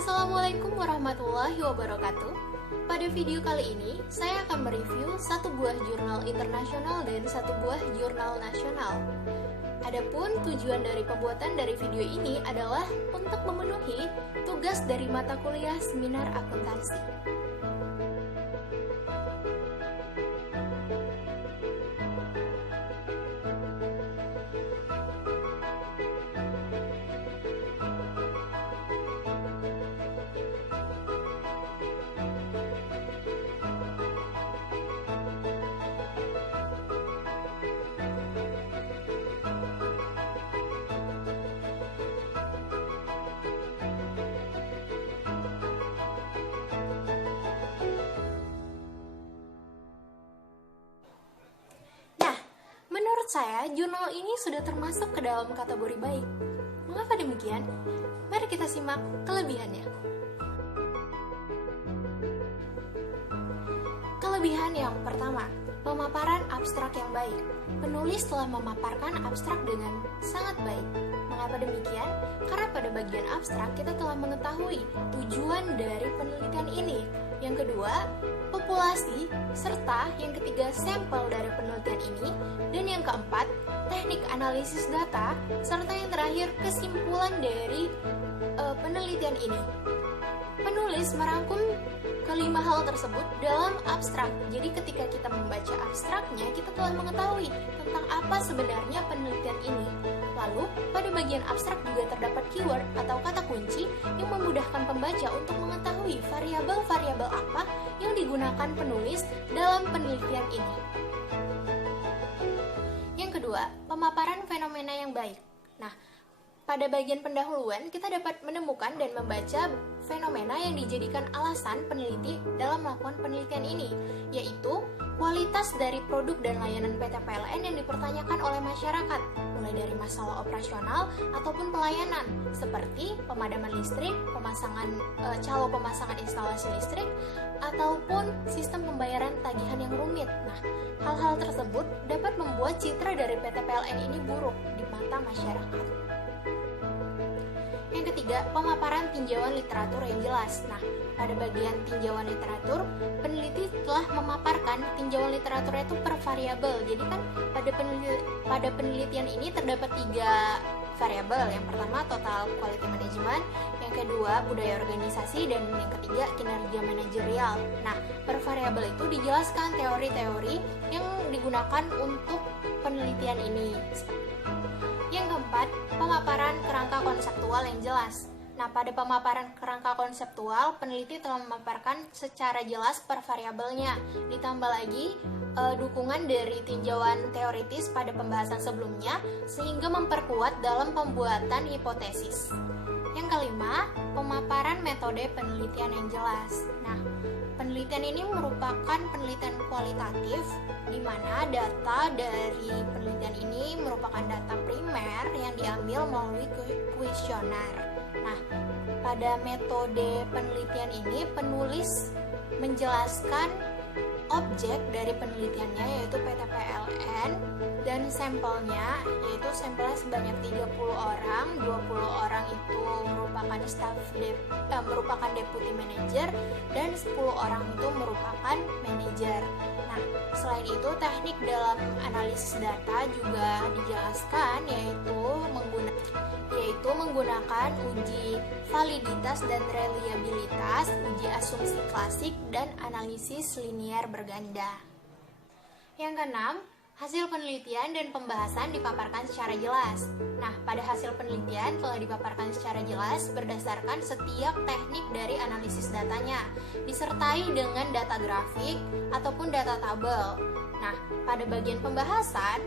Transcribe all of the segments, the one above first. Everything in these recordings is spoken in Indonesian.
Assalamualaikum warahmatullahi wabarakatuh. Pada video kali ini, saya akan mereview satu buah jurnal internasional dan satu buah jurnal nasional. Adapun tujuan dari pembuatan dari video ini adalah untuk memenuhi tugas dari mata kuliah seminar akuntansi. Menurut saya, jurnal ini sudah termasuk ke dalam kategori baik. Mengapa demikian? Mari kita simak kelebihannya. Kelebihan yang pertama, pemaparan abstrak yang baik. Penulis telah memaparkan abstrak dengan sangat baik. Mengapa demikian? Karena pada bagian abstrak kita telah mengetahui tujuan dari penelitian ini. Yang kedua, populasi, serta yang ketiga, sampel dari penelitian ini, dan yang keempat, teknik analisis data, serta yang terakhir, kesimpulan dari penelitian ini. Penulis merangkum kelima hal tersebut dalam abstrak. Jadi ketika kita membaca abstraknya, kita telah mengetahui tentang apa sebenarnya penelitian ini. Lalu, pada bagian abstrak juga terdapat keyword atau kata kunci yang memudahkan pembaca untuk mengetahui variabel-variabel apa yang digunakan penulis dalam penelitian ini. Yang kedua, pemaparan fenomena yang baik. Nah, pada bagian pendahuluan, kita dapat menemukan dan membaca fenomena yang dijadikan alasan peneliti dalam melakukan penelitian ini, yaitu kualitas dari produk dan layanan PT PLN yang dipertanyakan oleh masyarakat, mulai dari masalah operasional ataupun pelayanan, seperti pemadaman listrik, calo pemasangan instalasi listrik, ataupun sistem pembayaran tagihan yang rumit. Nah, hal-hal tersebut dapat membuat citra dari PT PLN ini buruk di mata masyarakat. Yang ketiga, pemaparan tinjauan literatur yang jelas. Nah, pada bagian tinjauan literatur, peneliti telah memaparkan tinjauan literatur itu per variabel. Jadi kan pada penelitian ini terdapat 3 variabel. Yang pertama, total quality management, yang kedua, budaya organisasi, dan yang ketiga, kinerja manajerial. Nah, per variabel itu dijelaskan teori-teori yang digunakan untuk penelitian ini. Yang keempat, pemaparan kerangka konseptual yang jelas. Nah, pada pemaparan kerangka konseptual, peneliti telah memaparkan secara jelas per variabelnya. Ditambah lagi dukungan dari tinjauan teoritis pada pembahasan sebelumnya, sehingga memperkuat dalam pembuatan hipotesis. Yang kelima, pemaparan metode penelitian yang jelas. Nah, penelitian ini merupakan penelitian kualitatif, di mana data dari penelitian ini merupakan data primer yang diambil melalui kuesioner. Nah, pada metode penelitian ini penulis menjelaskan objek dari penelitiannya, yaitu PT PLN, dan sampelnya, yaitu sampelnya sebanyak 30 orang, 20 orang itu merupakan deputy manager, dan 10 orang itu merupakan manajer. Nah, selain itu teknik dalam analisis data juga dijelaskan, yaitu menggunakan uji validitas dan reliabilitas, uji asumsi klasik, dan analisis linier berganda. Yang keenam, hasil penelitian dan pembahasan dipaparkan secara jelas. Nah, pada hasil penelitian telah dipaparkan secara jelas berdasarkan setiap teknik dari analisis datanya, disertai dengan data grafik ataupun data tabel. Nah, pada bagian pembahasan,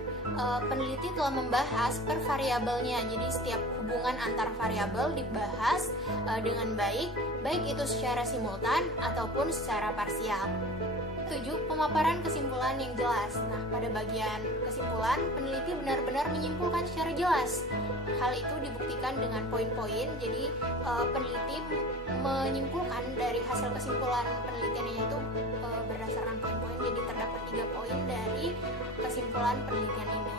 peneliti telah membahas per variabelnya, jadi setiap hubungan antar variabel dibahas dengan baik itu secara simultan ataupun secara parsial. 7. Pemaparan kesimpulan yang jelas. Nah, pada bagian kesimpulan, peneliti benar-benar menyimpulkan secara jelas. Hal itu dibuktikan dengan poin-poin, jadi peneliti menyimpulkan dari hasil kesimpulan penelitiannya itu berdasarkan poin-poin, jadi terdapat 3 poin dari kesimpulan penelitian ini.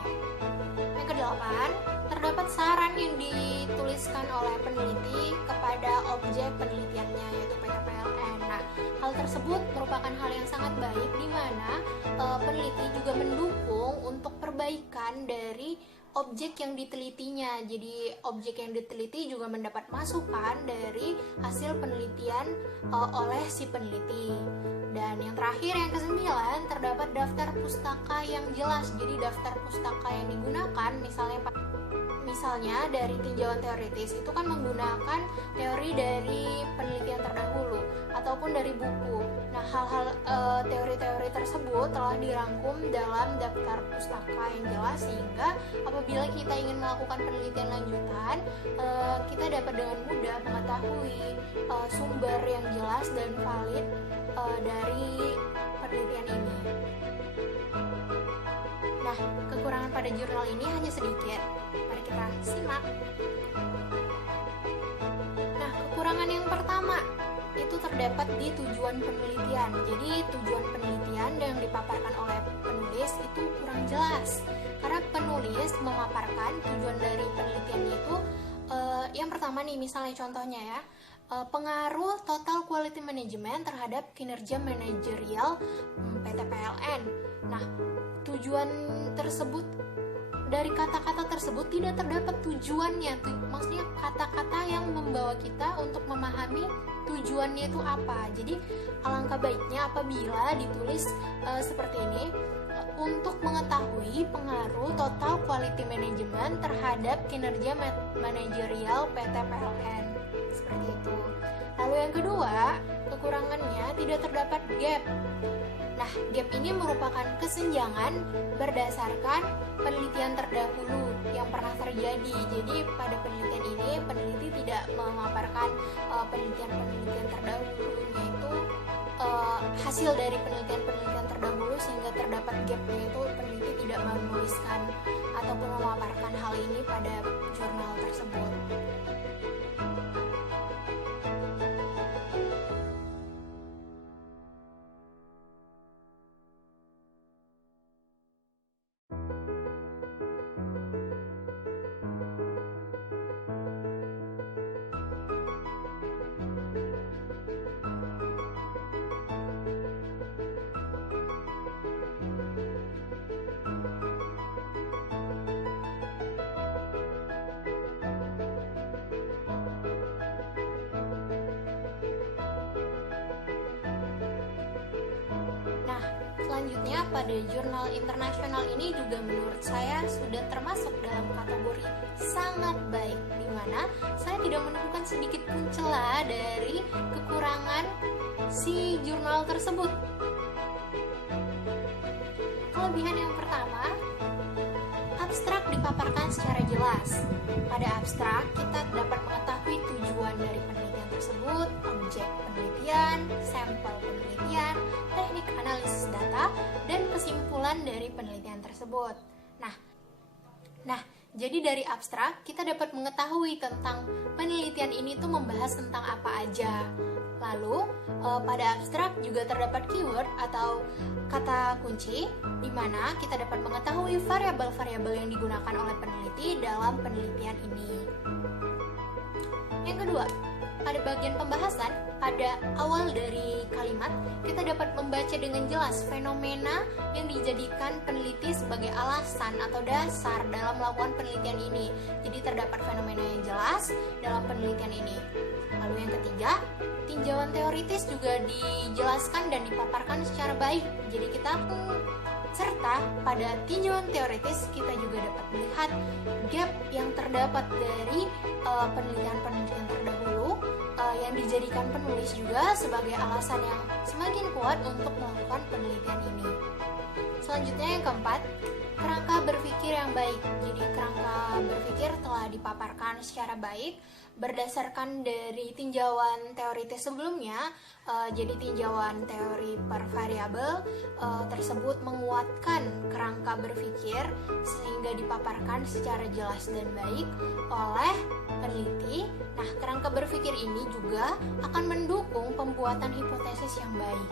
Yang kedelapan, terdapat saran yang dituliskan oleh peneliti kepada pada objek penelitiannya, yaitu PT PLN. Nah, hal tersebut merupakan hal yang sangat baik, di mana peneliti juga mendukung untuk perbaikan dari objek yang ditelitinya. Jadi objek yang diteliti juga mendapat masukan dari hasil penelitian oleh si peneliti. Dan yang terakhir, yang ke-9, terdapat daftar pustaka yang jelas. Jadi daftar pustaka yang digunakan misalnya dari tinjauan teoritis itu kan menggunakan teori dari penelitian terdahulu ataupun dari buku. Nah, hal-hal teori-teori tersebut telah dirangkum dalam daftar pustaka yang jelas, sehingga apabila kita ingin melakukan penelitian lanjutan, kita dapat dengan mudah mengetahui sumber yang jelas dan valid dari penelitian ini. Nah, kekurangan pada jurnal ini hanya sedikit. Mari kita simak. Nah, kekurangan yang pertama itu terdapat di tujuan penelitian. Jadi, tujuan penelitian yang dipaparkan oleh penulis itu kurang jelas. Karena penulis memaparkan tujuan dari penelitiannya itu yang pertama nih, misalnya contohnya ya, pengaruh total quality management terhadap kinerja manajerial PT PLN. Nah, tujuan tersebut, dari kata-kata tersebut tidak terdapat tujuannya. Maksudnya kata-kata yang membawa kita untuk memahami tujuannya itu apa. Jadi alangkah baiknya apabila ditulis seperti ini, untuk mengetahui pengaruh total quality management terhadap kinerja manajerial PT PLN. Seperti itu. Lalu yang kedua, kekurangannya tidak terdapat gap. Nah, gap ini merupakan kesenjangan berdasarkan penelitian terdahulu yang pernah terjadi. Jadi pada penelitian ini, peneliti tidak memaparkan penelitian terdahulunya itu hasil dari penelitian terdahulu, sehingga terdapat gapnya itu peneliti tidak menuliskan ataupun memaparkan hal ini pada jurnal tersebut. Selanjutnya, pada jurnal internasional ini juga menurut saya sudah termasuk dalam kategori sangat baik, di mana saya tidak menemukan sedikit pun celah dari kekurangan si jurnal tersebut. Kelebihan yang pertama, abstrak dipaparkan secara jelas. Pada abstrak, kita dapat mengetahui tujuan dari penelitian tersebut, objek penelitian, sampel penelitian, teknik analisis data, dan kesimpulan dari penelitian tersebut. Nah, jadi dari abstrak kita dapat mengetahui tentang penelitian ini tuh membahas tentang apa aja. Lalu pada abstrak juga terdapat keyword atau kata kunci, di mana kita dapat mengetahui variabel-variabel yang digunakan oleh peneliti dalam penelitian ini. Yang kedua, pada bagian pembahasan, pada awal dari kalimat, kita dapat membaca dengan jelas fenomena yang dijadikan peneliti sebagai alasan atau dasar dalam melakukan penelitian ini. Jadi terdapat fenomena yang jelas dalam penelitian ini. Lalu yang ketiga, tinjauan teoritis juga dijelaskan dan dipaparkan secara baik. Jadi serta pada tinjauan teoritis kita juga dapat melihat gap yang terdapat dari penelitian-penelitian terdahulu yang dijadikan penulis juga sebagai alasan yang semakin kuat untuk melakukan penelitian ini. Selanjutnya yang keempat, kerangka berpikir yang baik. Jadi kerangka berpikir telah dipaparkan secara baik berdasarkan dari tinjauan teoritis sebelumnya. Jadi tinjauan teori per variabel tersebut menguatkan kerangka berpikir sehingga dipaparkan secara jelas dan baik oleh peneliti. Nah, kerangka berpikir ini juga akan mendukung pembuatan hipotesis yang baik.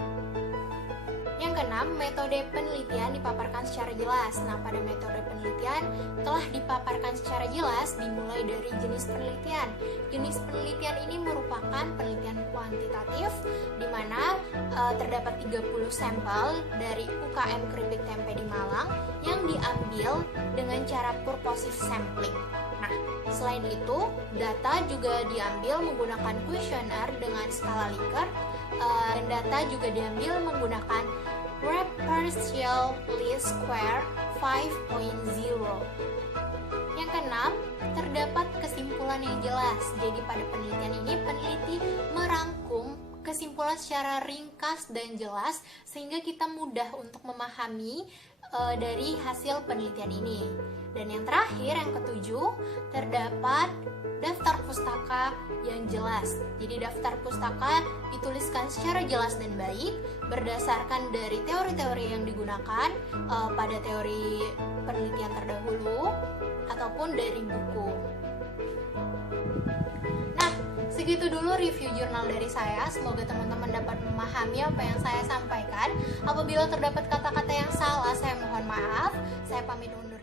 Yang keenam, metode penelitian dipaparkan secara jelas. Nah, pada metode penelitian telah dipaparkan secara jelas dimulai dari jenis penelitian. Jenis penelitian ini merupakan penelitian kuantitatif di mana terdapat 30 sampel dari UKM Keripik Tempe di Malang yang diambil dengan cara purposive sampling. Nah, selain itu, data juga diambil menggunakan kuesioner dengan skala Likert, dan data juga diambil menggunakan Webb-Partial Least Square 5.0. Yang keenam, terdapat kesimpulan yang jelas. Jadi pada penelitian ini, peneliti merangkum kesimpulan secara ringkas dan jelas sehingga kita mudah untuk memahami dari hasil penelitian ini. Dan yang terakhir, yang ketujuh, terdapat daftar pustaka yang jelas. Jadi daftar pustaka dituliskan secara jelas dan baik berdasarkan dari teori-teori yang digunakan pada teori penelitian terdahulu ataupun dari buku. Nah, segitu dulu review jurnal dari saya. Semoga teman-teman dapat memahami apa yang saya sampaikan. Apabila terdapat kata-kata yang salah, saya mohon maaf. Saya pamit undur